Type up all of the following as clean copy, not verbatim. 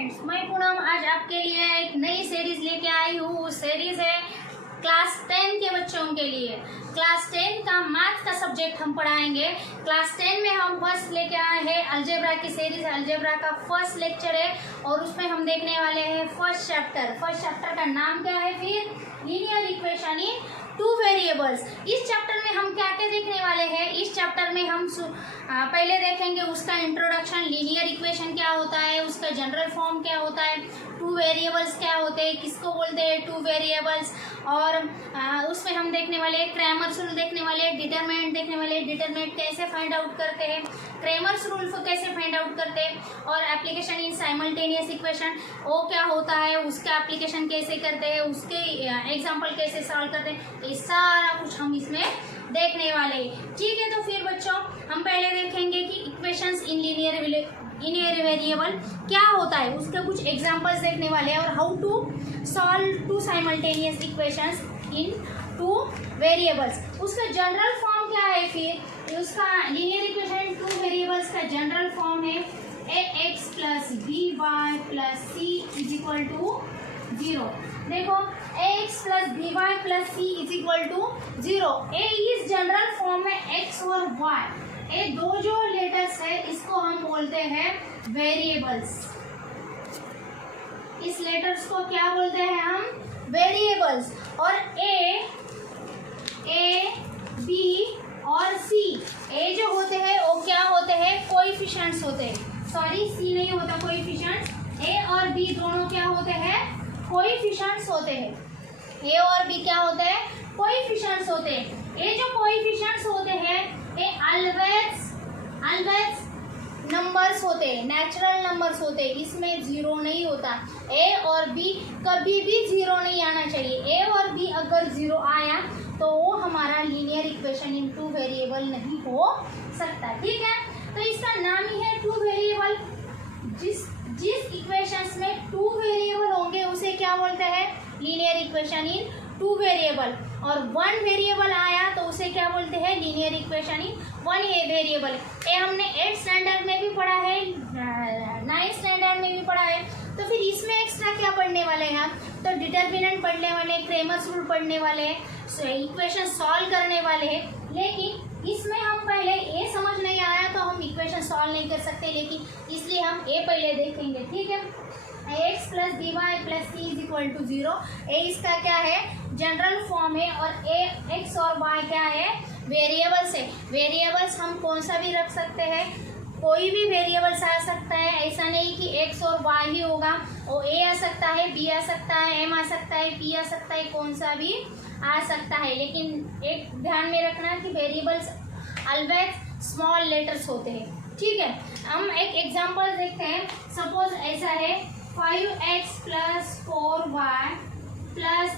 Students, मैं पूनम आज आपके लिए एक नई सीरीज लेके आई हूँ। सीरीज है क्लास 10 के बच्चों के लिए। क्लास 10 का मैथ का सब्जेक्ट हम पढ़ाएंगे। क्लास 10 में हम फर्स्ट लेके आए हैं अलजेब्रा की सीरीज। अलजेब्रा का फर्स्ट लेक्चर है और उसमें हम देखने वाले हैं फर्स्ट चैप्टर का नाम क्या है फिर? Linear equation in two variables. इस चैप्टर में हम क्या क्या देखने वाले हैं? इस चैप्टर में हम पहले देखेंगे उसका इंट्रोडक्शन, लीनियर इक्वेशन क्या होता है, उसका जनरल फॉर्म क्या होता है, टू वेरिएबल्स क्या होते हैं, किसको बोलते हैं टू वेरिएबल्स, और उसमें हम देखने वाले क्रैमर्स रूल देखने वाले, डिटरमिनेंट देखने वाले, डिटरमिनेंट कैसे फाइंड आउट करते हैं, क्रैमर्स रूल को कैसे फाइंड आउट करते हैं, और एप्लीकेशन इन साइमल्टेनियस इक्वेशन वो क्या होता है, उसका एप्लीकेशन कैसे करते हैं, उसके एग्जाम्पल कैसे सॉल्व करते हैं, ये सारा कुछ हम इसमें देखने वाले हैं। ठीक है, तो फिर बच्चों हम पहले देखेंगे कि इक्वेशंस इन लीनियर वेरिएबल क्या होता है, उसके कुछ एग्जांपल्स देखने वाले हैं, और how to solve two simultaneous equations in two variables. उसका जनरल फॉर्म क्या है फिर? उसका linear equation in two variables का जनरल फॉर्म है ax plus by plus c is equal to 0। देखो ax plus by plus c is equal to 0। ए इस जनरल फॉर्म में x और y, ये दो जो लेटर्स है इसको हम बोलते हैं वेरिएबल्स। इस लेटर्स को क्या बोलते हैं हम? वेरिएबल्स। और a b और c, ए जो होते हैं वो क्या होते हैं? कोएफिशिएंट्स होते हैं। सॉरी, सी नहीं होता कोएफिशिएंट्स। ए और बी दोनों क्या होते हैं? कोएफिशिएंट्स होते हैं। ए और बी क्या होते हैं? कोएफिशिएंट्स होते हैं। ये जो कोएफिशिएंट्स होते हैं ये ऑलवेज नंबर्स होते हैं, नेचुरल नंबर्स होते हैं, इसमें जीरो नहीं होता। ए और बी कभी भी जीरो नहीं आना चाहिए। ए और बी अगर जीरो आया तो वो हमारा linear equation in two variable नहीं हो सकता। ठीक है, तो इसका नाम ही है टू वेरिएबल। जिस इक्वेशंस में टू वेरिएबल होंगे उसे क्या बोलते हैं? Linear equation in two variable. और वन वेरिएबल आया तो उसे क्या बोलते हैं? Linear equation in one variable. ये हमने 8th स्टैंडर्ड में भी पढ़ा है, 9th स्टैंडर्ड में भी पढ़ा है। तो फिर इसमें एक्स्ट्रा क्या पढ़ने वाले हैं हम? तो डिटरमिनेंट पढ़ने वाले, क्रैमर्स रूल पढ़ने वाले, इक्वेशन सॉल्व करने वाले हैं। लेकिन इसमें हम पहले ए समझ नहीं आया तो हम इक्वेशन सॉल्व नहीं कर सकते, लेकिन इसलिए हम ए पहले देखेंगे। ठीक है, x plus B Y plus c is equal to 0। ए इसका क्या है? जनरल फॉर्म है। और ए एक्स और वाई क्या है? वेरिएबल्स है। वेरिएबल्स हम कौन सा भी रख सकते हैं, कोई भी वेरिएबल्स आ सकता है। ऐसा नहीं कि एक्स और वाई ही होगा, वो ए आ सकता है, बी आ सकता है, एम आ सकता है, पी आ सकता है, कौन सा भी आ सकता है। लेकिन एक ध्यान में रखना कि वेरिएबल्स ऑलवेज स्मॉल लेटर्स होते हैं। ठीक है, हम एक एग्जांपल देखते हैं। सपोज ऐसा है 5x plus 4y plus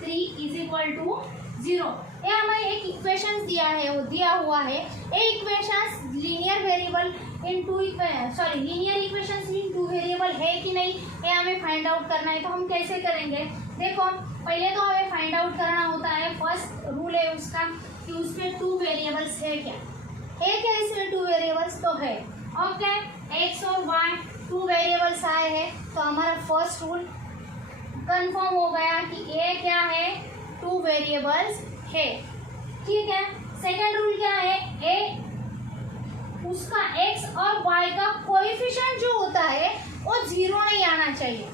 3 is equal to 0। ये हमें एक इक्वेशन दिया हुआ है। ये equations linear variable in two linear equations in two variable है कि नहीं, ये हमें फाइंड आउट करना है। तो हम कैसे करेंगे? देखो, पहले तो हमें फाइंड आउट करना होता है, फर्स्ट रूल है उसका कि उसमें टू वेरिएबल्स है क्या? इसमें टू वेरिएबल्स तो है। ओके, एक्स और वाई टू वेरिएबल्स आए हैं तो हमारा फर्स्ट रूल कंफर्म हो गया कि ए क्या है? टू वेरिएबल्स है। ठीक है, सेकंड रूल क्या है? ए उसका एक्स और वाई का कोएफिशिएंट जो होता है वो जीरो नहीं आना चाहिए।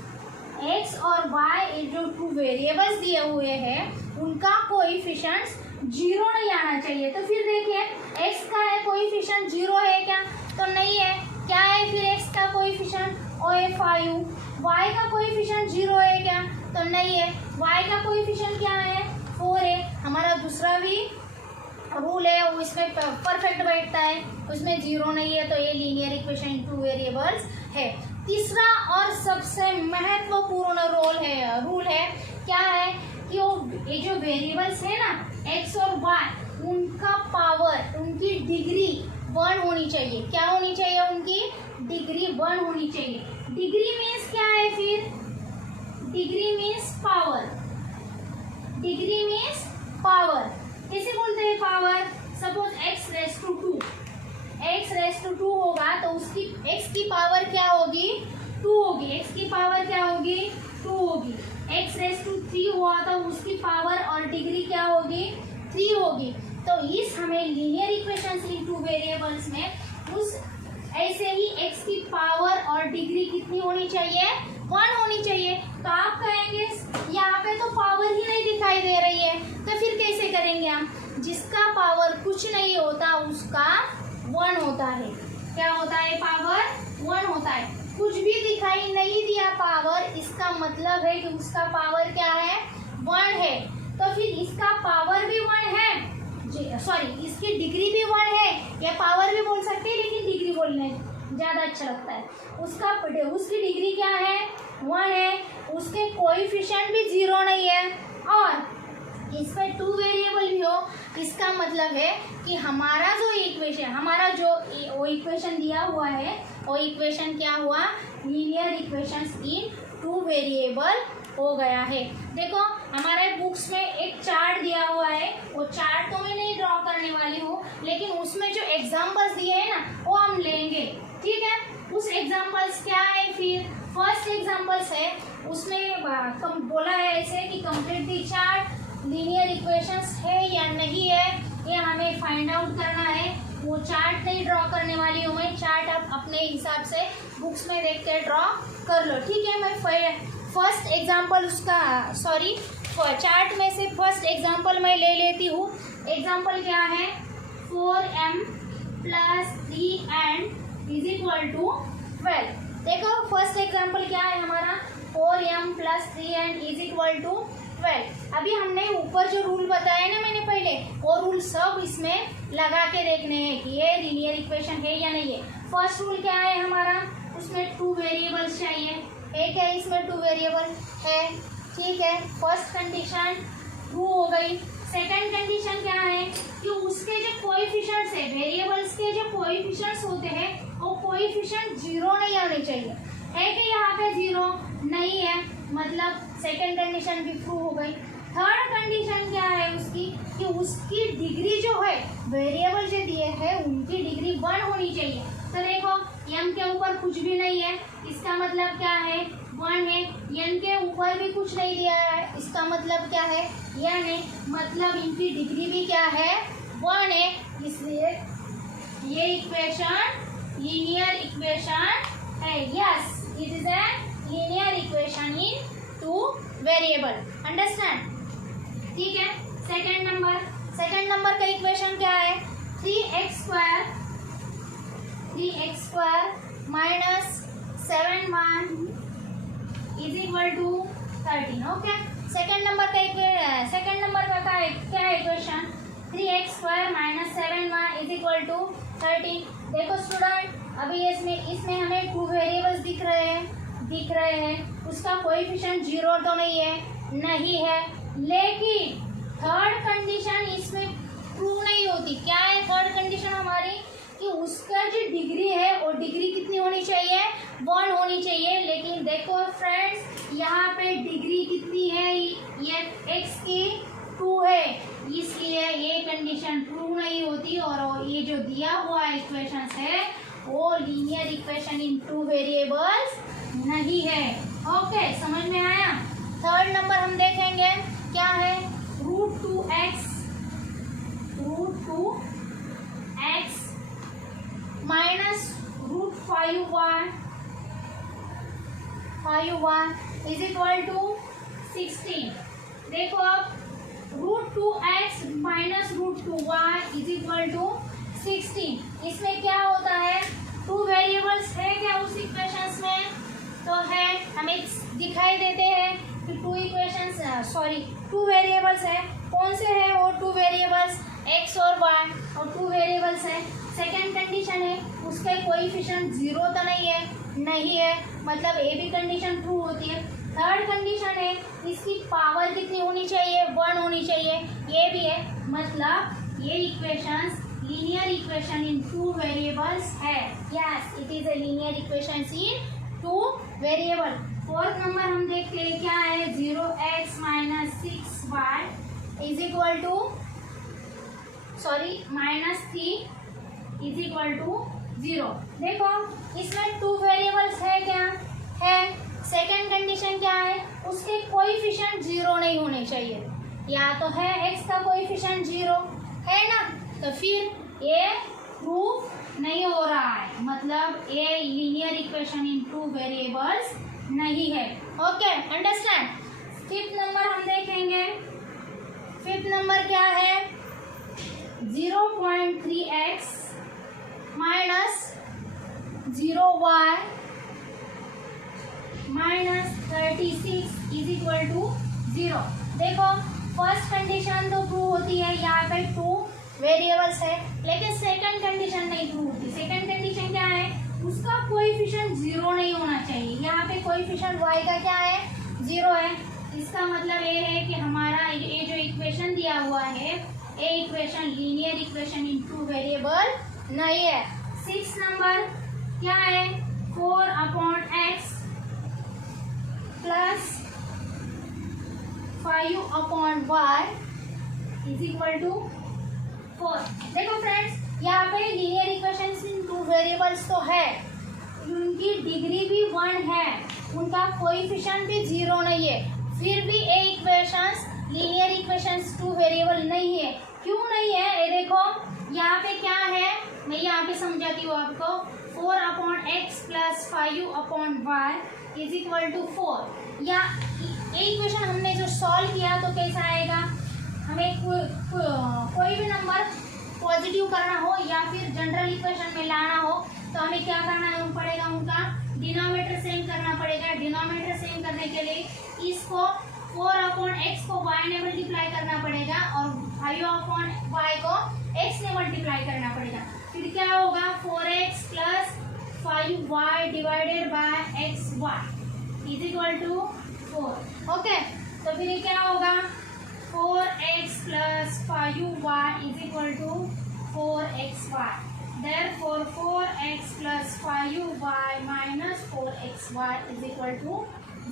एक्स और वाई जो टू वेरिएबल्स दिए हुए हैं उनका कोएफिशिएंट जीरो नहीं आना चाहिए। तो फिर देखिए, एक्स का है कोएफिशिएंट जीरो है क्या? तो नहीं है। क्या है फिर एक्स का कोएफिशिएंट? ओ है 5। वाई का कोएफिशिएंट जीरो है क्या? तो नहीं है। वाई का कोएफिशिएंट क्या है? 4 है। हमारा दूसरा भी रूल है वो इसमें परफेक्ट बैठता है, उसमें जीरो नहीं है, तो ये लीनियर इक्वेशन टू वेरिएबल्स है। तीसरा और सबसे महत्वपूर्ण रूल है क्या है कि ये जो वेरिएबल्स है ना एक्स और वाई, उनका पावर, उनकी डिग्री 1 होनी चाहिए। क्या होनी चाहिए? उनकी डिग्री 1 होनी चाहिए। डिग्री मीन्स क्या है फिर? Degree means power. Degree means power. कैसे बोलते हैं power? Suppose x raise to 2 होगा तो उसकी x की पावर क्या 2 होगी, x की पावर क्या होगी 2 होगी। x रेस टू 3 हुआ तो उसकी पावर और डिग्री क्या होगी 3 होगी। तो इस हमें linear equations in two variables में उस ऐसे ही x की पावर और डिग्री कितनी होनी चाहिए 1 होनी चाहिए। तो आप कहेंगे यहाँ पे तो पावर ही नहीं दिखाई दे रही है, तो फिर कैसे करेंगे हम? जिसका पावर कुछ नहीं होता उसका 1 होता है। क्या होता है? पावर 1 होता है। कुछ भी दिखाई नहीं दिया पावर, इसका मतलब है कि उसका पावर क्या है 1 है। तो फिर इसका पावर भी 1 है, सॉरी इसकी डिग्री भी 1 है, या पावर भी बोल सकते हैं लेकिन डिग्री बोलने ज़्यादा अच्छा लगता है। उसकी डिग्री क्या है 1 है, उसके कोएफिशिएंट भी 0 नहीं है, और इसमें 2 वेरिएबल भी हो। इसका मतलब है कि हमारा जो इक्वेशन, हमारा जो वो इक्वेशन दिया हुआ है वो इक्वेशन क्या हुआ लीनियर इक्वेशंस इन 2 वेरिएबल हो गया है। देखो हमारे बुक्स में एक चार्ट दिया हुआ है, वो चार्ट तो मैं नहीं ड्रॉ करने वाली हूँ, लेकिन उसमें जो एग्जांपल्स दिए हैं ना वो हम लेंगे, ठीक है। उस एग्जांपल्स क्या है? फिर फर्स्ट एग्जांपल्स है, उसमें बोला है ऐसे कि complete the chart, linear equations है या नहीं है ये हमें फाइंड आउट करना है। वो चार्ट नहीं ड्रॉ करने वाली हूँ मैं, चार्ट आप अपने हिसाब से बुक्स में देख के ड्रॉ कर लो, ठीक है। मैं फर्स्ट एग्जांपल उसका सॉरी चार्ट में से फर्स्ट एग्जांपल मैं ले लेती हूँ। एग्जांपल क्या है 4m + 3n = 12। देखो फर्स्ट एग्जांपल क्या है हमारा 4m + 3n = 12। अभी हमने ऊपर जो रूल बताया ना मैंने पहले, वो रूल सब इसमें लगा के देखने हैं कि ये लीनियर इक्वेशन है या नहीं है। फर्स्ट रूल क्या है हमारा, उसमें 2 वेरिएबल्स चाहिए, एक है इसमें 2 वेरिएबल है, ठीक है। फर्स्ट कंडीशन ट्रू हो गई। सेकंड कंडीशन क्या है कि उसके जो कोएफिशिएंट्स है, वेरिएबल्स के जो कोएफिशिएंट्स होते हैं वो कोएफिशिएंट 0 नहीं आने चाहिए। है कि यहाँ पे 0 नहीं है, मतलब सेकंड कंडीशन भी ट्रू हो गई। थर्ड कंडीशन क्या है उसकी कि उसकी डिग्री जो है वेरिएबल जो दिए हैं उनकी डिग्री 1 होनी चाहिए। तो देखो m के ऊपर कुछ भी नहीं है, इसका मतलब क्या है 1 है। n के ऊपर भी कुछ नहीं दिया है, इसका मतलब क्या है n है, मतलब इनकी डिग्री भी क्या है 1 है। इसलिए ये इक्वेशन लीनियर इक्वेशन है। Yes, it is a linear equation in 2 variable. Understand? ठीक है। सेकंड नंबर का इक्वेशन क्या है 3x square minus 7y = 13। Okay, second number का क्या equation 3x square minus 7y = 13। देखो स्टूडेंट, अभी इसमें हमें 2 वेरिएबल्स दिख रहे हैं, उसका कोएफिशिएंट 0 तो नहीं है, लेकिन थर्ड कंडीशन इसमें ट्रू नहीं होती। क्या है थर्ड कंडीशन हमारी कि उसका जो डिग्री है वो डिग्री कितनी होनी चाहिए 1 होनी चाहिए। लेकिन देखो फ्रेंड्स, यहाँ पे डिग्री कितनी है, ये x की 2 है, इसलिए ये कंडीशन ट्रू नहीं होती और ये जो दिया हुआ इक्वेशन है वो लीनियर इक्वेशन इन 2 वेरिएबल्स नहीं है। ओके, समझ में आया? थर्ड नंबर हम देखेंगे क्या है √2x माइनस √5y = 16। देखो अब √2x माइनस √2y = 16। इसमें क्या होता है 2 वेरिएबल्स है क्या उस इक्वेशंस में? तो है, हमें दिखाई देते हैं कि 2 वेरिएबल्स है। कौन से है वो 2 वेरिएबल्स x और y, और 2 वेरिएबल्स है। सेकंड कंडीशन है उसके कोएफिशिएंट 0 तो नहीं है, मतलब ए भी कंडीशन ट्रू होती है। थर्ड कंडीशन है इसकी पावर कितनी होनी चाहिए 1 होनी चाहिए, ये भी है, मतलब ये equations linear equation in 2 variables है। Yes, it is a linear equation in 2 variable. Fourth number हम देखते हैं क्या है 0x माइनस 6y -3 = 0। देखो इसमें 2 वेरिएबल्स है क्या उसके कोएफिशिएंट 0 नहीं होने चाहिए। या तो है x का कोएफिशिएंट 0 है ना, तो फिर ये प्रूफ नहीं हो रहा है, मतलब ये linear equation in two variables नहीं है। Okay, understand. फिफ्थ नंबर हम देखेंगे। फिफ्थ नंबर क्या है? 0.3x minus 0y minus 36 is equal to 0। देखो, फर्स्ट कंडीशन तो ट्रू होती है, यहाँ पे 2 वेरिएबल्स है, लेकिन सेकंड कंडीशन नहीं ट्रू होती। सेकंड कंडीशन क्या है? उसका कोएफिशिएंट 0 नहीं होना चाहिए। यहाँ पे कोएफिशिएंट y का क्या है? 0 है। इसका मतलब ये है कि हमारा ये जो इक्वेशन दिया हुआ है, ये equation linear equation in two variable नहीं है। 6 नंबर क्या है? 4/x plus 5/y is equal to 4। देखो फ्रेंड्स, यहाँ पे linear equations in two variables तो है, उनकी डिग्री भी 1 है, उनका कोएफिशिएंट भी 0 नहीं है, फिर भी ये equations linear equations two variable नहीं है। क्यों नहीं है? ये देखो, यहाँ पे क्या है, मैं यहाँ पे समझाती हूँ आपको। 4/x plus 5/y is equal to 4। या ये इक्वेशन हमने जो सॉल्व किया तो कैसा आएगा? हमें कोई भी नंबर पॉजिटिव करना हो या फिर जनरल इक्वेशन में लाना हो तो हमें क्या करना पड़ेगा? उनका डिनोमिनेटर सेम करना पड़ेगा। डिनोमिनेटर सेम करने के लिए इसको 4/x को y ने मल्टीप्लाई करना पड़ेगा और 5/y को x ने मल्टीप्लाई करना पड़ेगा। फिर क्या होगा? 4x plus 5y divided by xy is equal to 4। Okay, तो फिर क्या होगा? 4x plus 5y is equal to 4xy। Therefore 4x plus 5y minus 4xy is equal to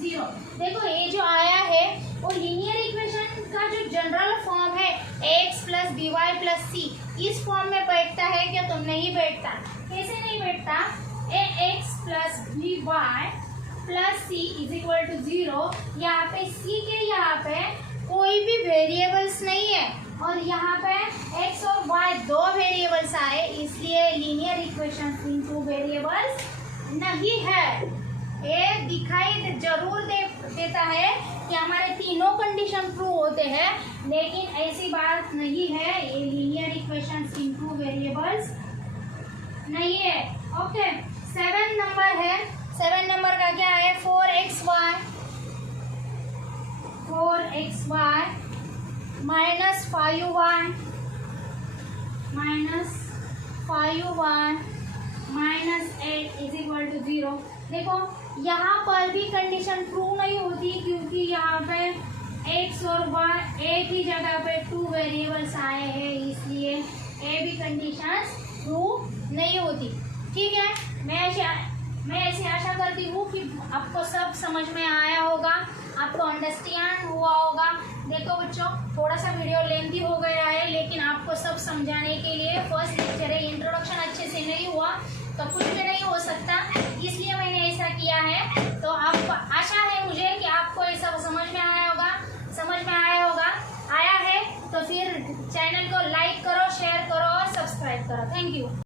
0। देखो, ये जो आया है वो लीनियर इक्वेशन का जो जनरल फॉर्म है x plus B Y plus C, इस फॉर्म में बैठता है क्या? तो नहीं बैठता। कैसे नहीं बैठता? x plus B Y plus c is equal to 0। यहाँ पे c के यहाँ पे कोई भी वेरिएबल्स नहीं है और यहाँ पे x और y 2 वेरिएबल्स आए, इसलिए linear equation in two variables नहीं है। ये दिखाई जरूर देता है कि हमारे तीनों कंडीशन ट्रू होते हैं, लेकिन ऐसी बात नहीं है। ये linear equation in two variables नहीं है। ओके, 7 नंबर है। 7 नंबर का क्या है? 4xy minus 5y minus 8 is equal to 0। देखो, यहाँ पर भी कंडीशन ट्रू नहीं होती क्योंकि यहाँ पे x और y एक ही जगह पे 2 वेरिएबल्स आए हैं, इसलिए ये भी कंडीशन ट्रू नहीं होती। ठीक है, मैं ऐसी आशा करती हूँ कि आपको सब समझ में आया होगा, आपको अंडरस्टैंड हुआ होगा। देखो बच्चों, थोड़ा सा वीडियो लेंथी हो गया है, लेकिन आपको सब समझाने के लिए फर्स्ट लेक्चर है, इंट्रोडक्शन अच्छे से नहीं हुआ तो कुछ भी नहीं हो सकता, इसलिए मैंने ऐसा किया है। तो आपको आशा है मुझे कि आपको ऐसा समझ में आया होगा। आया है तो फिर चैनल को लाइक करो, शेयर करो और सब्सक्राइब करो। Thank you.